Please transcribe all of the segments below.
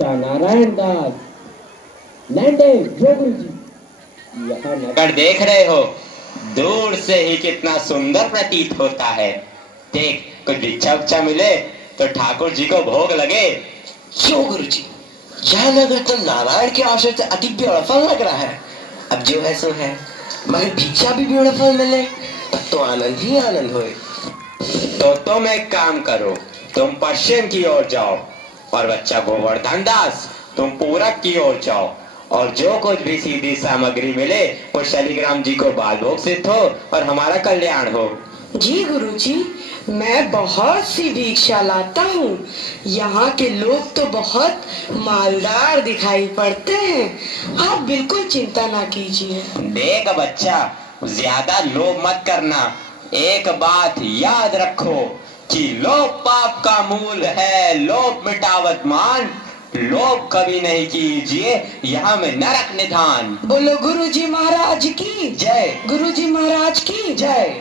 बच्चा नारायण दास लैंडिंग जो गुरु जी यहाँ नगर देख रहे हो, दूर से ही कितना सुंदर प्रतीत होता है। देख, कुछ भिक्षा उच्चा मिले तो ठाकुर जी को भोग लगे। क्यों गुरु जी, यह नगर तो नारायण के आश्रय से अति ब्यूटीफुल लग रहा है। अब जो है सो है, मगर भिक्षा भी ब्यूटीफुल मिले तब तो आनंद ही आनंद होए। तो तुम एक काम करो, तुम पश्चिम की ओर जाओ और बच्चा गोवर्धन दास तुम पूरब की ओर जाओ, और जो कुछ भी सीधी सामग्री मिले वो शालिग्राम जी को बाल भोग सिद्ध हो और हमारा कल्याण हो। जी गुरु जी, मैं बहुत सी भिक्षा लाता हूँ। यहाँ के लोग तो बहुत मालदार दिखाई पड़ते हैं। आप बिल्कुल चिंता ना कीजिए। देख बच्चा, ज्यादा लोभ मत करना। एक बात याद रखो कि लोभ पाप का मूल है, लोभ मिटावत मान, लोभ कभी नहीं कीजिए, यहाँ में नरक निधान। बोलो गुरु जी महाराज की जय। गुरु जी महाराज की जय।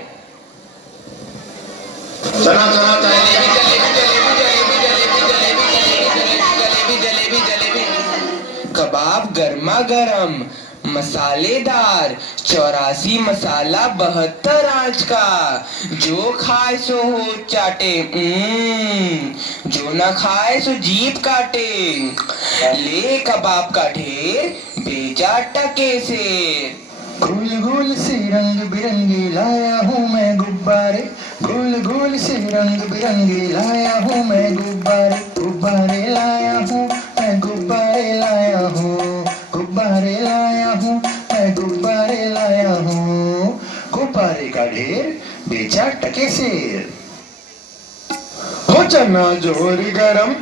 चना चना जलेबी कबाब गर्मा गर्म मसालेदार 84 मसाला 72 आंच का, जो खाए सो हो चाटे, जो ना खाए सो जीभ काटे। ले कबाब का ढेर बेचा टके से। गोल गोल से रंग बिरंगे लाया हूँ मैं गुब्बारे, गोल गोल से रंग बिरंगे लाया हूँ मैं गुब्बारे, गुब्बारे लाया हूँ मैं गुब्बारे लाया हूँ, गुब्बारे लाया हूँ मैं गुब्बारे लाया हूँ। गुब्बारे का ढेर बेचा टके से। हो चना जोर गरम,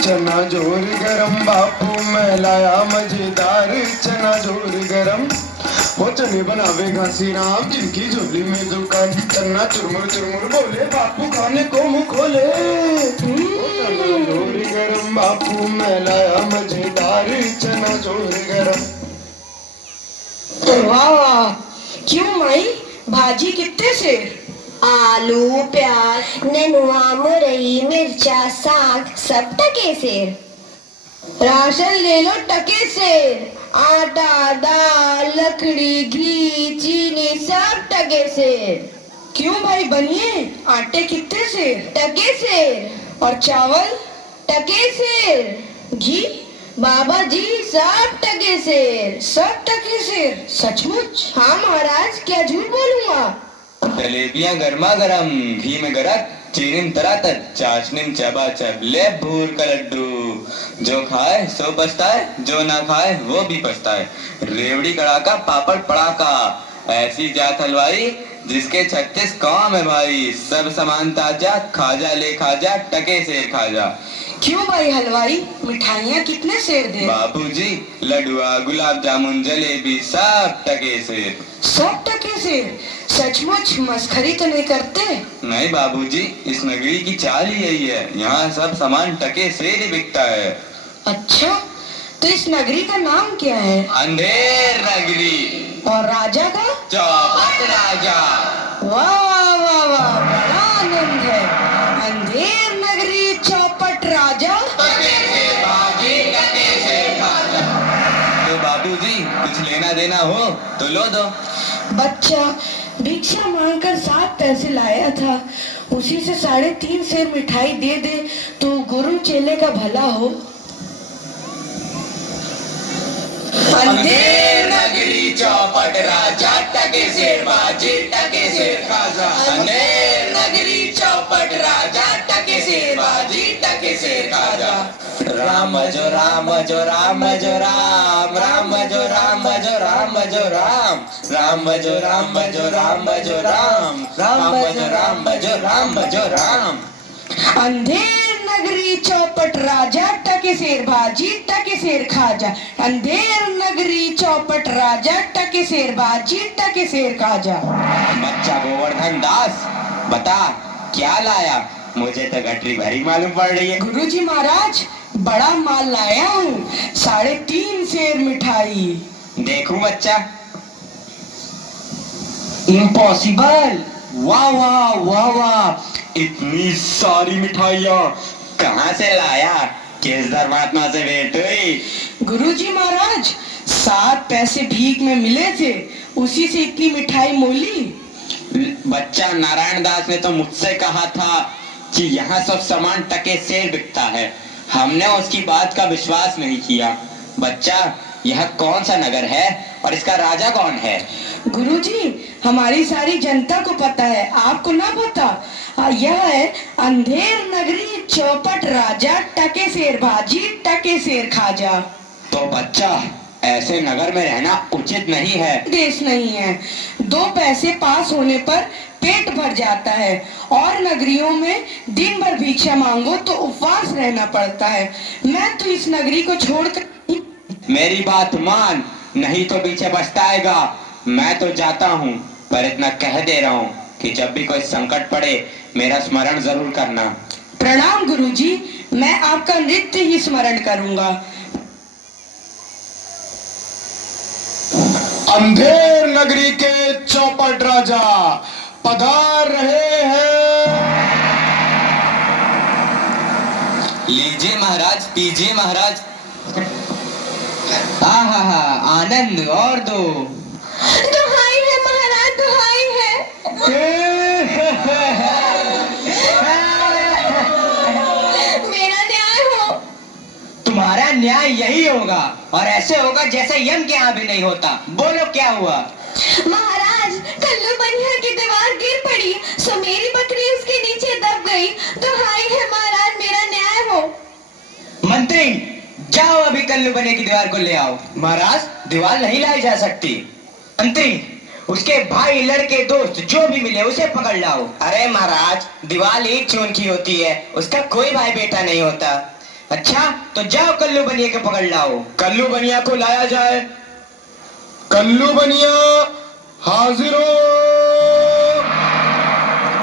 चना जोर गरम, बापू मैं लाया मजेदार चना जोर गरम। वो चने बनावे घासी राम, जिनकी झोली में दुकान, चन्ना चुरमुर चुरमुर बोले, बापू खाने को मुंह खोले। चना जोर गरम, बापू मैं लाया मजेदार चना जोर गरम। वाह, क्यों माई, भाजी कितने से? आलू प्याज नेनुआ मुरई मिर्चा साग सब टके से। राशन ले लो टके से। आटा दाल लकड़ी घी चीनी सब टके से। क्यों भाई बनिए, आटे कितने से? टके से। और चावल? टके से। घी? बाबा जी सब टके से। सब टके से? सचमुच? हाँ महाराज, क्या झूठ बोलूंगा। जलेबियां गर्मा गर्म, घी में गरक, चीनी तरातर, चाशनी चबाचब, ले भूर का लड्डू। जो खाए सो पछताए, जो ना खाए वो भी पछताए। रेवड़ी कड़ाका पापड़ पड़ाका, ऐसी जात हलवाई जिसके 36 काम है भाई। सब सामान ताजा, खाजा ले खाजा, टके से खाजा। क्यों भाई हलवाई, मिठाइयाँ कितने सेर दे? बापूजी लडुआ गुलाब जामुन जलेबी सब टके से। सब टके से? सचमुच मस्खरी तो नहीं करते? नहीं बाबूजी, इस नगरी की चाल ही यही है, यहाँ सब सामान टके से ही बिकता है। अच्छा, तो इस नगरी का नाम क्या है? अंधेर नगरी। और राजा का? चौपट राजा। वाह वाह वाह वाह, बड़ा आनंद है। अंधेर नगरी चौपट राजा। तो बाबूजी कुछ लेना देना हो तो लो दो। बच्चा भिक्षा मांगकर 7 पैसे लाया था, उसी से 3.5 सेर मिठाई दे दे तो गुरु चेले का भला हो। अंधेर नगरी चौपट राजा, टके शेर बाजी टके शेर खाजा। अंधेर नगरी चौपट राजा, टके शेर बाजी टके शेर खाजा। राम जो राम जो राम जो राम, राम जो राम जो राम जो राम, राम जो राम जो राम जो राम, राम जो राम जो राम जो राम। अंधेर नगरी चौपट राजा, टके शेर भाजी टके शेर खाजा। अंधेर नगरी चौपट राजा, टके शेर भाजी टके शेर खाजा। बच्चा गोवर्धन दास, बता क्या लाया? मुझे तो गठरी भरी मालूम पड़ रही है। गुरुजी महाराज, बड़ा माल लाया हूँ, 3.5 सेर मिठाई। देखूं बच्चा? इम्पॉसिबल। वाह वाह वाह वाह, इतनी सारी मिठाइयाँ कहाँ से लाया? किस धर्मात्मा से भेंट हुई? गुरुजी महाराज 7 पैसे भीख में मिले थे, उसी से इतनी मिठाई मोली। बच्चा, नारायण दास ने तो मुझसे कहा था कि यहाँ सब सामान टके सेर बिकता है। हमने उसकी बात का विश्वास नहीं किया। बच्चा, यह कौन सा नगर है और इसका राजा कौन है? गुरुजी, हमारी सारी जनता को पता है, आपको ना पता? यह है अंधेर नगरी, चौपट राजा, टके शेर बाजी, टके शेर खाजा। तो बच्चा, ऐसे नगर में रहना उचित नहीं है। देश नहीं है। 2 पैसे पास होने पर पेट भर जाता है, और नगरियों में दिन भर भिक्षा मांगो तो उपवास रहना पड़ता है। मैं तो इस नगरी को छोड़कर मेरी बात मान, नहीं तो पीछे पछताएगा। मैं तो जाता हूँ, पर इतना कह दे रहा हूँ कि जब भी कोई संकट पड़े मेरा स्मरण जरूर करना। प्रणाम गुरुजी, मैं आपका नित्य ही स्मरण करूंगा। अंधेर नगरी के चौपट राजा पधार रहे हैं। लीजिए महाराज, पीजिए महाराज। आहा, आनंद और दो। दुहाई है महाराज, दुहाई है। मेरा न्याय हो। तुम्हारा न्याय यही होगा, और ऐसे होगा जैसे यम के यहाँ भी नहीं होता। बोलो क्या हुआ? महाराज, कल्लू बनिया की दीवार गिर पड़ी, सो मेरी बकरी उसके नीचे दब गई। दुहाई है महाराज, मेरा न्याय हो। मंत्री, जाओ अभी कल्लू बने की दीवार को ले आओ। महाराज, दीवार नहीं लाई जा सकती। मंत्री, उसके भाई, लड़के, दोस्त जो भी मिले उसे पकड़ लाओ। अरे महाराज, दीवार एक चून की होती है, उसका कोई भाई बेटा नहीं होता। अच्छा, तो जाओ कल्लू बनिया को पकड़ लाओ। कल्लू बनिया को लाया जाए। कल्लू बनिया हाजिर हो।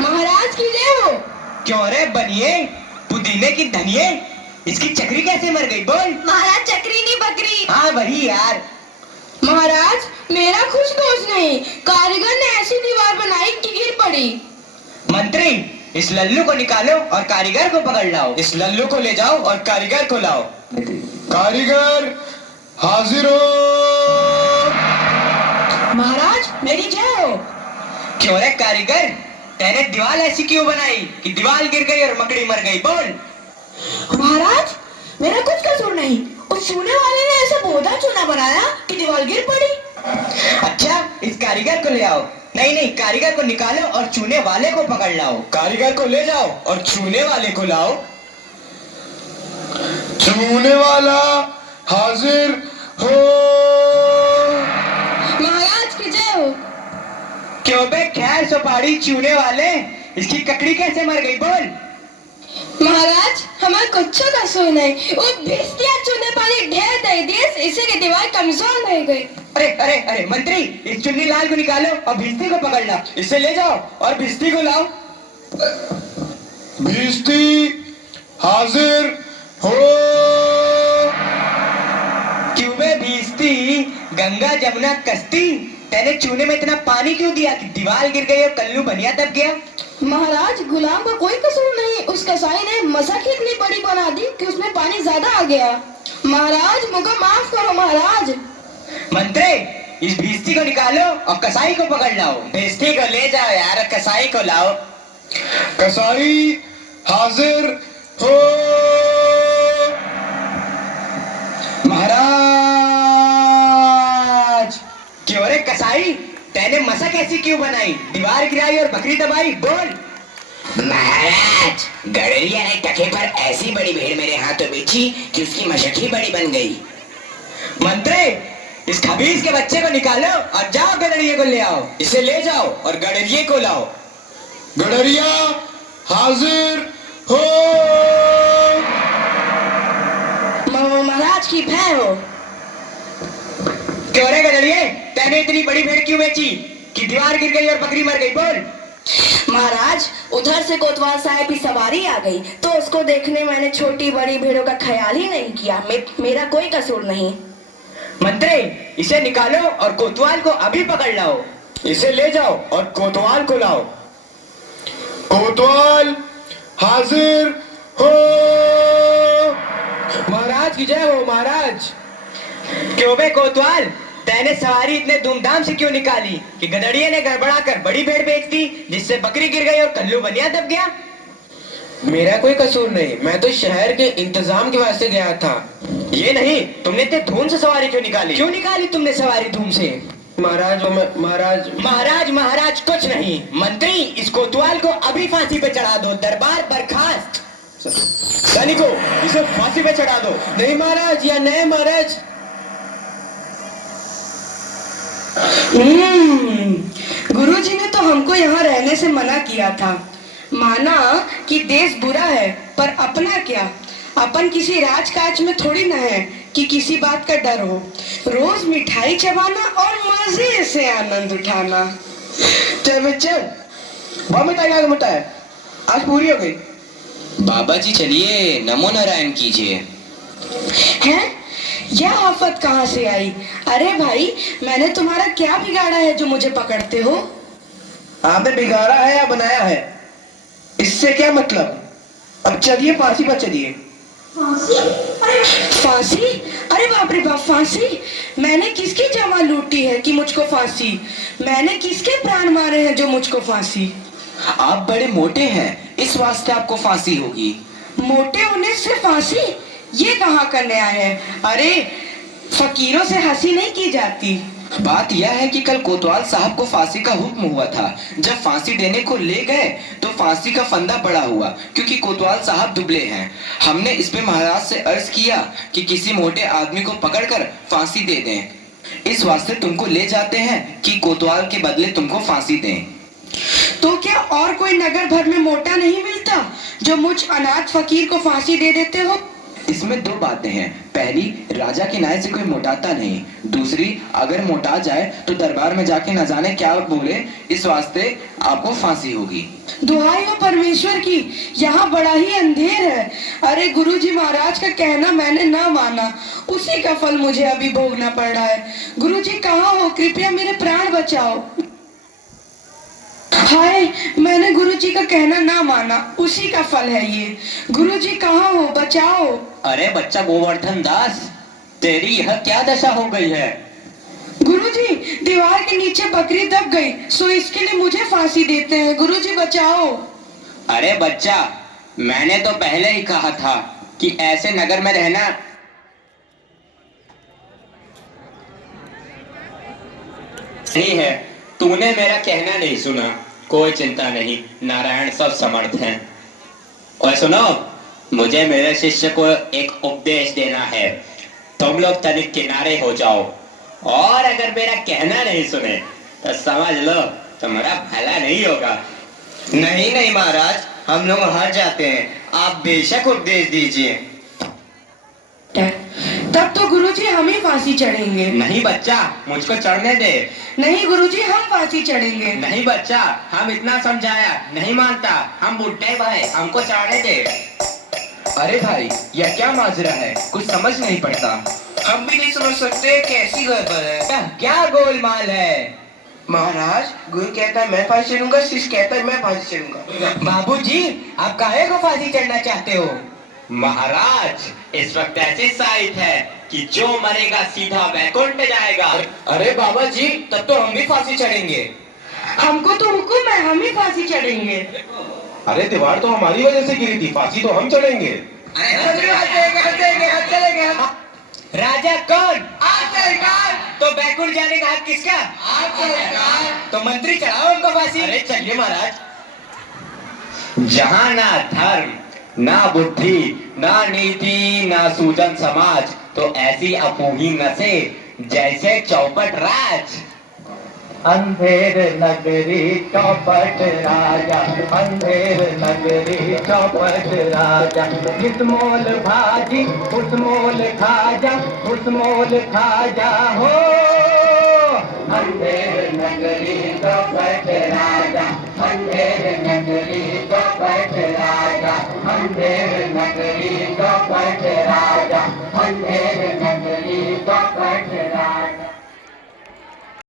महाराज की जय हो। क्यों रे बनिए, पुदीने की धनिये, इसकी चक्री कैसे मर गई? बोल। महाराज, चक्री नहीं बकरी। हाँ वही यार। महाराज, मेरा कुछ दोष नहीं, कारीगर ने ऐसी दीवार बनाई कि गिर पड़ी। मंत्री, इस लल्लू को निकालो और कारीगर को पकड़ लाओ। इस लल्लू को ले जाओ और कारीगर को लाओ। कारीगर हाजिर हो। महाराज, मेरी जय हो। क्यों रे कारीगर, तेने दीवार ऐसी क्यों बनाई कि दीवार गिर गई और मकड़ी मर गई? बोल। महाराज, मेरा कुछ कसूर नहीं, उस चूने वाले ने ऐसा बोधा चूना बनाया कि दीवार गिर पड़ी। अच्छा, इस कारीगर को ले आओ। नहीं, कारीगर को निकालो और चूने वाले को पकड़ लाओ। कारीगर को ले जाओ और छूने वाले को लाओ। छूने वाला हाजिर हो। महाराज की जय हो। क्यों बे खैर सुपारी, चूने वाले, इसकी ककड़ी कैसे मर गई? बोल। महाराज, हमारा कुछ कसूर नहीं, वो भिस्तिया चूने पानी ढेर दे दिए, इसे की दीवार कमजोर रह गई। अरे मंत्री, इस चुन्नी लाल को निकालो और भिस्ती को पकड़ ला। इसे ले जाओ और भिस्ती को लाओ। भिस्ती हाजिर हो। क्यों बे भिस्ती, गंगा जमुना कश्ती, तेने चूने में इतना पानी क्यों दिया कि दीवार गिर गई और कल्लू बनिया दब गया? महाराज, गुलाम का कोई कसूर नहीं, उस कसाई ने मसक ही इतनी बड़ी बना दी कि उसमें पानी ज्यादा आ गया। महाराज, मुझे माफ करो महाराज। मंत्री, इस भिस्ती को निकालो और कसाई को पकड़ लाओ। भिस्ती को ले जाओ यार, कसाई को लाओ। कसाई हाजिर हो। महाराज, क्यों रे कसाई, तेने मसक ऐसी क्यों बनाई, दीवार गिराई और बकरी दबाई? बोल। महाराज, गडरिया ने टके पर ऐसी बड़ी भीड़ मेरे हाथों बेची कि उसकी मशक ही बड़ी बन गई। मंत्री, इस खबीज के बच्चे को निकालो और जाओ गडरिये को ले आओ। इसे ले जाओ और गडरिये को लाओ। गडरिया हाजिर हो। महाराज की भय हो। क्यों रे गडरिये, तेने इतनी बड़ी भेड़ क्यों बेची कि दीवार गिर गई और बकरी मर गई? बोल। महाराज, उधर से कोतवाल साहब की सवारी आ गई, तो उसको देखने मैंने छोटी बड़ी भेड़ों का ख्याल ही नहीं किया। मेरा कोई कसूर नहीं। मंत्री, इसे निकालो और कोतवाल को अभी पकड़ लाओ। इसे ले जाओ और कोतवाल को लाओ। कोतवाल हाजिर हो। महाराज की जय हो महाराज। क्यों बे कोतवाल, तैने सवारी इतने धूमधाम से क्यों निकाली कि गदड़िये ने गड़बड़ा कर बड़ी भेड़ बेच दी, जिससे बकरी गिर गई और कल्लू बनिया दब गया? मेरा कोई कसूर नहीं, मैं तो शहर के इंतजाम के वास्ते गया था। ये नहीं, तुमने इतने धूम से सवारी क्यों निकाली? क्यों निकाली तुमने सवारी धूम से? महाराज महाराज महाराज महाराज कुछ नहीं। मंत्री, इस कोतवाल को अभी फांसी पे चढ़ा दो। दरबार बर्खास्त। सैनिकों, इसे फांसी पे चढ़ा दो। नहीं महाराज, या नहीं महाराज। गुरुजी ने तो हमको यहाँ रहने से मना किया था। माना कि देश बुरा है, पर अपना क्या, अपन किसी राजकाज में थोड़ी ना है कि किसी बात का डर हो। रोज मिठाई चबाना और मजे से आनंद उठाना। चल बच्चन, बहुत मिठाई खा के मोटा है, आज पूरी हो गई। बाबा जी चलिए नमो नारायण कीजिए। हैं? यह आफत कहाँ से आई? अरे भाई, मैंने तुम्हारा क्या बिगाड़ा है जो मुझे पकड़ते हो? आपने बिगाड़ा है या बनाया है, इससे क्या मतलब। अब चलिए फांसी पर चलिए। फांसी? अरे बाप रे बाप, फांसी? मैंने किसकी जवान लूटी है कि मुझको फांसी? मैंने किसके प्राण मारे हैं जो मुझको फांसी? आप बड़े मोटे हैं, इस वास्ते आपको फांसी होगी। मोटे होने से फांसी? ये कहाँ का न्याय है? अरे फकीरों से हंसी नहीं की जाती। बात यह है कि कल कोतवाल साहब को फांसी का हुक्म हुआ था। जब फांसी देने को ले गए तो फांसी का फंदा बड़ा हुआ, क्योंकि कोतवाल साहब दुबले हैं। हमने इस पे महाराज से अर्ज किया कि किसी मोटे आदमी को पकड़कर फांसी दे दें। इस वास्ते तुमको ले जाते हैं कि कोतवाल के बदले तुमको फांसी दें। तो क्या और कोई नगर भर में मोटा नहीं मिलता जो मुझ अनाथ फकीर को फांसी दे देते हो? इसमें दो बातें हैं। पहली, राजा के न्याय से कोई मोटाता नहीं। दूसरी, अगर मोटा जाए तो दरबार में जाके न जाने क्या बोले, इस वास्ते आपको फांसी होगी। दुहाई हो परमेश्वर की, यहाँ बड़ा ही अंधेर है। अरे गुरुजी महाराज का कहना मैंने ना माना, उसी का फल मुझे अभी भोगना पड़ रहा है। गुरुजी कहाँ हो? कृपया मेरे प्राण बचाओ। हाय, मैंने गुरुजी का कहना ना माना, उसी का फल है ये। गुरुजी कहाँ हो? बचाओ। अरे बच्चा गोवर्धन दास, तेरी यह क्या दशा हो गई है? गुरुजी, दीवार के नीचे बकरी दब गई, सो इसके लिए मुझे फांसी देते हैं। गुरुजी बचाओ। अरे बच्चा, मैंने तो पहले ही कहा था कि ऐसे नगर में रहना नहीं है। तूने मेरा कहना नहीं सुना। कोई चिंता नहीं, नारायण सब समर्थ हैं। और सुनो, मुझे मेरे शिष्य को एक उपदेश देना है। तुम लोग तनिक किनारे हो जाओ, और अगर मेरा कहना नहीं सुने तो समझ लो तुम्हारा भला नहीं होगा। नहीं नहीं महाराज, हम लोग हार जाते हैं, आप बेशक उपदेश दीजिए। तब तो गुरुजी हम ही फांसी चढ़ेंगे। नहीं बच्चा, मुझको चढ़ने दे। नहीं गुरुजी, हम फांसी चढ़ेंगे। नहीं बच्चा, हम इतना समझाया नहीं मानता। हम बुढ़े भाई, हमको चढ़ने दे। अरे भाई, यह क्या माजरा है, कुछ समझ नहीं पड़ता। हम भी नहीं समझ सकते कैसी गड़बड़ है। क्या गोलमाल है? महाराज, गुरु कहता है मैं फांसी चढ़ूंगा, शिष्य कहता है मैं फांसी चढ़ूंगा। बाबूजी, आप काहे को फांसी चढ़ना चाहते हो? महाराज, इस वक्त ऐसी साइट है कि जो मरेगा सीधा वैकुंठ जाएगा। अरे बाबा जी, तब तो हम भी फांसी चढ़ेंगे। हमको तो हुक्म है, हम ही फांसी चढ़ेंगे। अरे दीवार तो हमारी वजह से गिरी थी, फांसी तो हम चढ़ेंगे। राजा कौन? तो बैकुंठ जाने का हक किसका? तो मंत्री चढ़ाओ उनको फांसी। अरे चलिए महाराज। जहाँ ना धर्म, ना बुद्धि, ना नीति, ना सूजन समाज, तो ऐसी अपूही नसे जैसे चौपट राज। अंधेर नगरी चौपट राजा, अंधेर नगरी चौपट राजा। जिस मोल भाजी उस मोल खाजा, उस मोल खाजा हो। अंधेर नगरी चौपट राजा, अंधेर नगरी चौपट राजा, अंधेर नगरी चौपट राजा, अंधेर नगरी चौपट राजा।